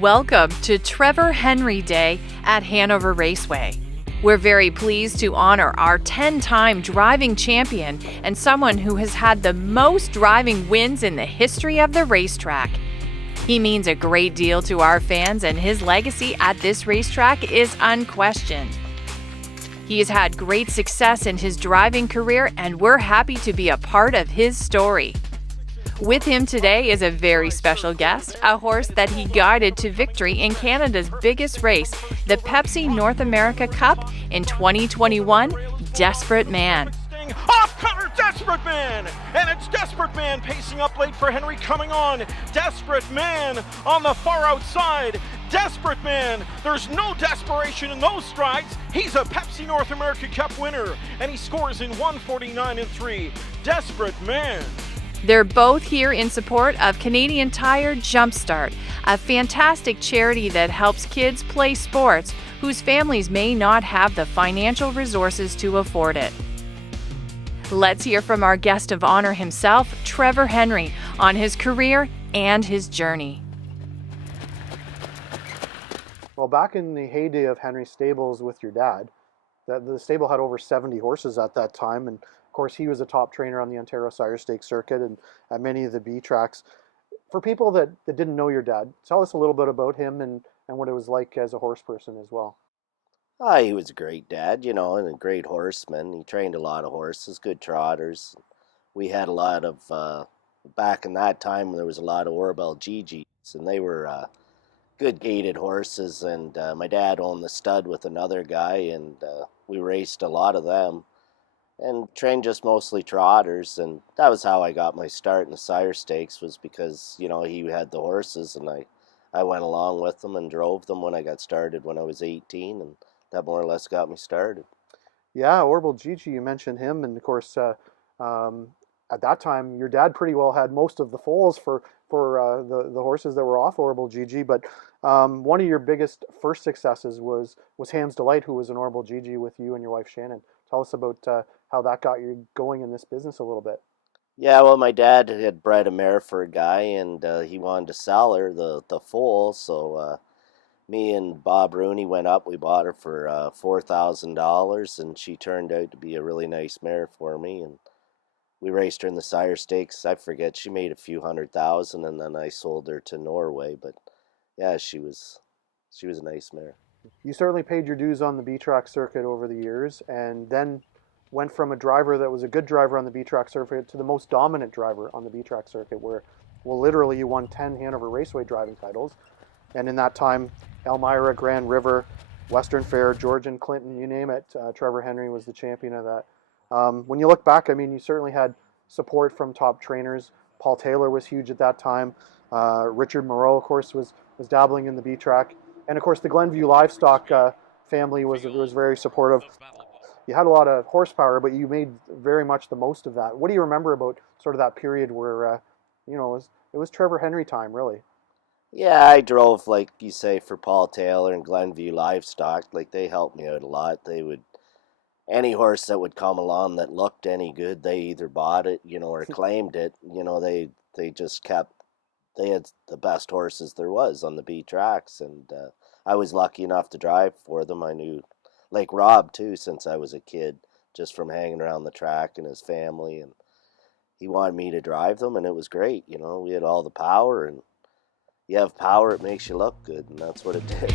Welcome to Trevor Henry Day at Hanover Raceway. We're very pleased to honor our 10-time driving champion and someone who has had the most driving wins in the history of the racetrack. He means a great deal to our fans, and his legacy at this racetrack is unquestioned. He has had great success in his driving career, and we're happy to be a part of his story. With him today is a very special guest, a horse that he guided to victory in Canada's biggest race, the Pepsi North America Cup in 2021, Desperate Man. Off cutter, Desperate Man! And it's Desperate Man pacing up late for Henry, coming on. Desperate Man on the far outside. Desperate Man, there's no desperation in those strides. He's a Pepsi North America Cup winner, and he scores in 1:49.3. Desperate Man. They're both here in support of Canadian Tire Jumpstart, a fantastic charity that helps kids play sports whose families may not have the financial resources to afford it. Let's hear from our guest of honor himself, Trevor Henry, on his career and his journey. Well, back in the heyday of Henry's stables with your dad, the stable had over 70 horses at that time, and of course he was a top trainer on the Ontario Sire Stakes circuit and at many of the B tracks. For people that didn't know your dad, tell us a little bit about him and what it was like as a horse person as well. He was a great dad, and a great horseman. He trained a lot of horses, good trotters. We had a lot of, back in that time, there was a lot of Orbel GGs, and they were good gaited horses. And my dad owned the stud with another guy, and we raced a lot of them and trained just mostly trotters. And that was how I got my start in the Sire Stakes, was because, he had the horses, and I went along with them and drove them when I got started when I was 18, and that more or less got me started. Yeah, Orbel Gigi, you mentioned him, and of course, at that time, your dad pretty well had most of the foals for the horses that were off Orbel Gigi. But one of your biggest first successes was Ham's Delight, who was an Orbel Gigi with you and your wife Shannon. Tell us about how that got you going in this business a little bit. Yeah, well, my dad had bred a mare for a guy, and he wanted to sell her the foal, so me and Bob Rooney went up. We bought her for $4,000, and she turned out to be a really nice mare for me. And we raced her in the Sire Stakes. I forget, she made a few $100,000, and then I sold her to Norway. But yeah, she was a nice mare. You certainly paid your dues on the B-Track circuit over the years, and then went from a driver that was a good driver on the B-Track circuit to the most dominant driver on the B-Track circuit, where, well, literally you won 10 Hanover Raceway driving titles. And in that time, Elmira, Grand River, Western Fair, Georgian, Clinton, you name it, Trevor Henry was the champion of that. When you look back, I mean, you certainly had support from top trainers. Paul Taylor was huge at that time. Richard Moreau, of course, was dabbling in the B-Track. And, of course, the Glenview Livestock family was very supportive. You had a lot of horsepower, but you made very much the most of that. What do you remember about sort of that period where, it was Trevor Henry time, really? Yeah, I drove, like you say, for Paul Taylor and Glenview Livestock. Like, they helped me out a lot. Any horse that would come along that looked any good, they either bought it, or claimed it. They just they had the best horses there was on the B tracks. And I was lucky enough to drive for them. I knew, like Rob, too, since I was a kid, just from hanging around the track and his family. And he wanted me to drive them, and it was great. We had all the power, and you have power, it makes you look good, and that's what it did.